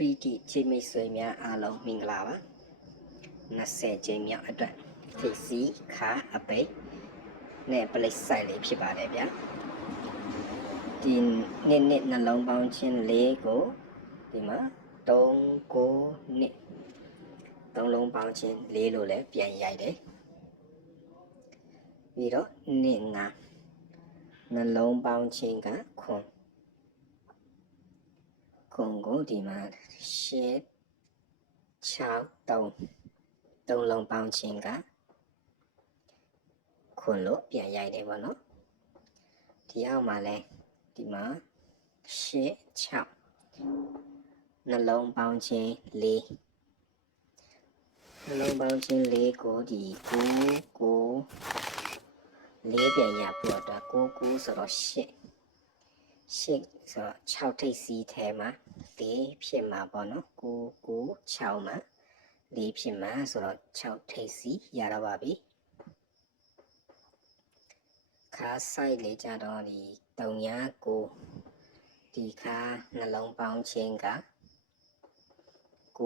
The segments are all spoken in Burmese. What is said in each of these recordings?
3D ချိန်မိတ်ဆွေများအားလုံးမင်္ဂလာပါ20ချိန်မြောက်အတွက်ထိပ်စီးခါအပိတ်နဲ့ပလိတ်ဆိုင်လေးဖြစ်ပါတယ်ဗျာဒီနှစ်နှလုံးပေါင်းချင်း၄ကိုဒီမှာ3 9နှစ်3လုံးပေါင်းချင်း၄လို့လည်းပြန်ရိုက်တယ်ပြီးတော့နှစ်9နှလုံးပေါင်းချင်းကခွန်ကိုဒီမှာ8 6 3လုံးပေါင်းချင်းကခွန်လို့ပြန်ရိုက်တယ်ပေါ့နော်ဒီအောက်မှာလဲဒီမှာ8 6နှလုံးပေါင်းချင်း4နှလုံးပေါင်းချင်း4ကိုဒီ9 4ပြန်ရဖို့အတွက်9ဆိုတော့8ဆိုတော့6ထိပ်စီးထဲမှာ4ဖြစ်မှာပေါ့နော်9 6မှာ4ဖြစ်မှာဆိုတော့6ထိပ်စီးရတော့ပါပြီခါဆိုင်လေးကြတော့ဒီ39ဒီခါနှလုံးပေါင်းချင်းက9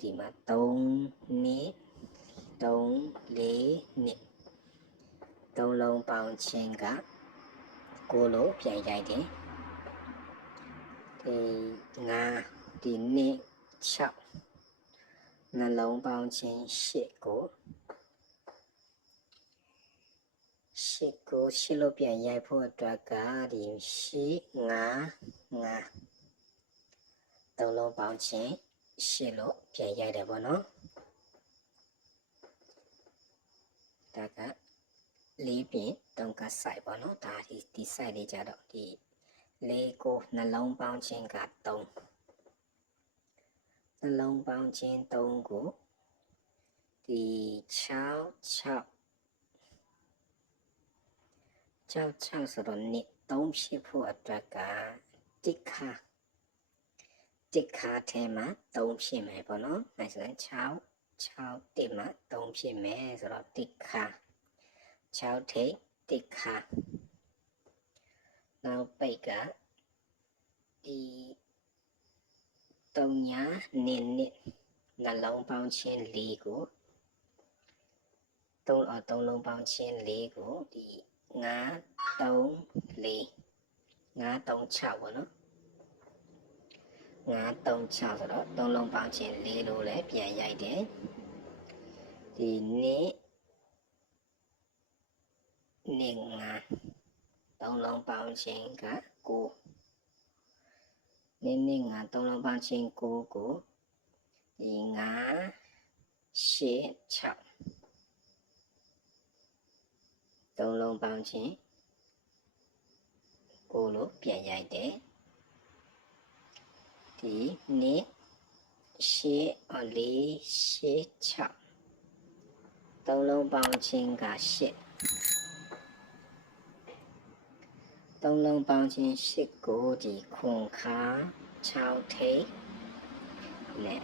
ဒီမှာ3နှစ်3 4နှစ်3လုံးပေါင်းချင်းက9လို့ပြန်ရိုက်တယ်ဒီနှစ်6နှလုံးပေါင်းချင်း8ကို8လို့ပြန်ရိုက်ဖို့အတွက်ကဒီ8 5 3လုံးပေါင်းချင်း8လို့ပြန်ရိုက်တယ်ပေါ့နော်ဒါက4ပြင်3ကဆိုင်ပေါ့နော်ဒါဒီဆိုင်လေးကြတော့ဒီ4ကိုနှလုံးပေါင်းချင်းက3နှလုံးပေါင်းချင်း3ကိုဒီ6ဆိုတော့နှစ်3ဖြစ်ဖို့အတွက်ကတစ်ခါထဲမှာ3ဖြစ်မယ်ပေါ့နော်အဲဆိုရင်6တစ်မှာ3ဖြစ်မယ်ဆိုတော့တစ်ခါ6ထိပ်တစ်ခါနောက်ပိတ်ကဒီ3ညာနှစ်နှလုံးပေါင်းချင်း4ကို3လုံးပေါင်းချင်း4ကိုဒီ5 3 4 5 3 6ပေါ့နော်5 3 6ဆိုတော့3လုံးပေါင်းချင်း4လို့လည်းပြန်ရိုက်တယ်ဒီနှစ်3လုံးပေါင်းချင်းက9နှစ်3လုံးပေါင်းချင်း9ကိုဒီ5 8 6 3လုံးပေါင်းချင်း9လို့ပြန်ရိုက်တယ်ဒီနှစ်8 6 3လုံးပေါင်းချင်းက8 3လုံးပေါင်းချင်း8ကိုဒီခွန်ခါ6ထိပ်နဲ့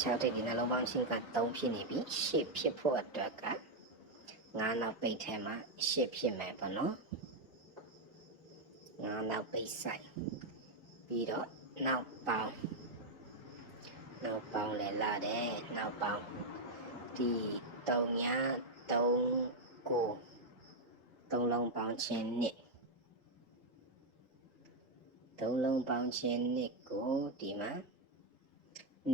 6ထိပ်ဒီနှလုံးပေါင်းချင်းက3ဖြစ်နေပြီ8ဖြစ်ဖို့အတွက်က9နောက်ပိတ်ထဲမှာ8ဖြစ်မယ်ပေါ့နော်9နောက်ပိတ်ဆိုင်ပြီးတော့နောက်ပေါင်းလည်းလာတယ်နောက်ပေါင်းဒီ3ညာ3 3လုံးပေါင်းချင်းနှစ်3လုံးပေါင်းချင်းနှစ်ကိုဒီမှာ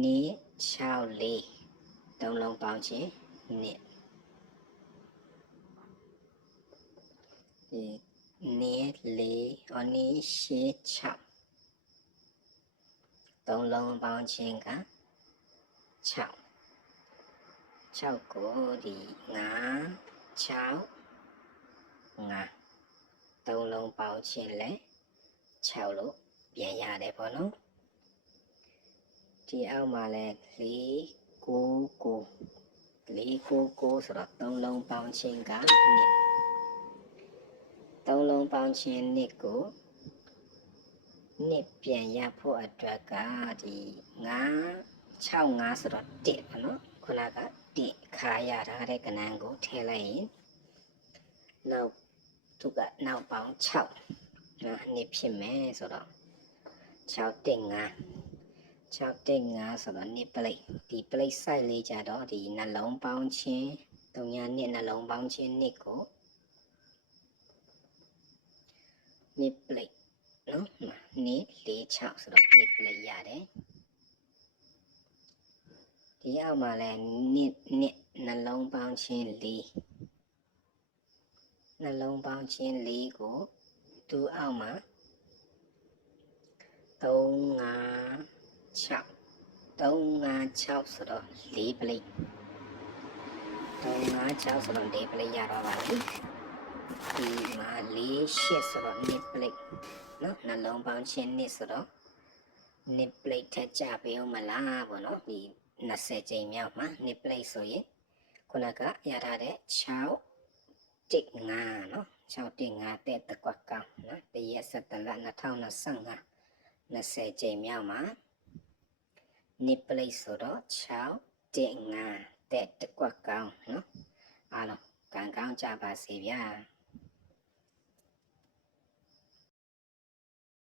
နှစ်6 4 3လုံးပေါင်းချင်းနှစ်ဒီနှစ်4နှစ်8 6 3လုံးပေါင်းချင်းက6ကိုဒီ5 6 3လုံးပေါင်းချင်းလဲ6လို့ပြန်ရတယ်ပေါ့နော်ဒီအောက်မှာလဲ4 9ဆိုတော့3လုံးပေါင်းချင်းကနှစ်3လုံးပေါင်းချင်းနှစ်ကိုနှစ်ပြန်ရဖို့အတွက်ကဒီ5 6 5ဆိုတော့1ပေါ့နော်ခုနက1ခါရတာတဲ့ကဏ္ဍကိုထည့်လိုက်ရင်နောက်သူကနောက်ပေါင်း6နှစ်ဖြစ်မယ်ဆိုတော့ 6တက်5 6တက်5ဆိုတော့နှစ်ပလိတ်ဒီပလိတ် size လေးကြတော့ဒီနှလုံးပေါင်းချင်း3ညာနှစ်နှလုံးပေါင်းချင်းနှစ်ကိုနှစ်ပလိတ်နော်နှစ်4 6ဆိုတော့နှစ်ပလိတ်ရတယ်ဒီအောက်မှာလည်းနှစ်နှလုံးပေါင်းချင်း4နှလုံးပေါင်းချင်း4ကိုသူ့အောက်မှာ3 5 6 3 5 6ဆိုတော့4ပလိတ်3 5 6ဆိုတော့4ပလိတ်ရတော့ပါပြီဒီမှာ4 8ဆိုတော့2ပလိတ်နော်နှလုံးပေါင်းချင်း2ဆိုတော့2ပလိတ်ထက်ကြပေးအောင်မလားပေါ့နော်ဒီ20ကြိမ်မြောက်မှာ2ပလိတ်ဆိုရင်ခုနကရထားတဲ့6တက်5နော်6တက်5တဲ့တကွက်ကောင်းနော်တရက်17လ2025 20ကြိမ်မြောက်မှာနှစ်ပလိတ်ဆိုတော့6တက်5တဲ့တကွက်ကောင်းနော်အားလုံးကံကောင်းကြပါစေဗျာ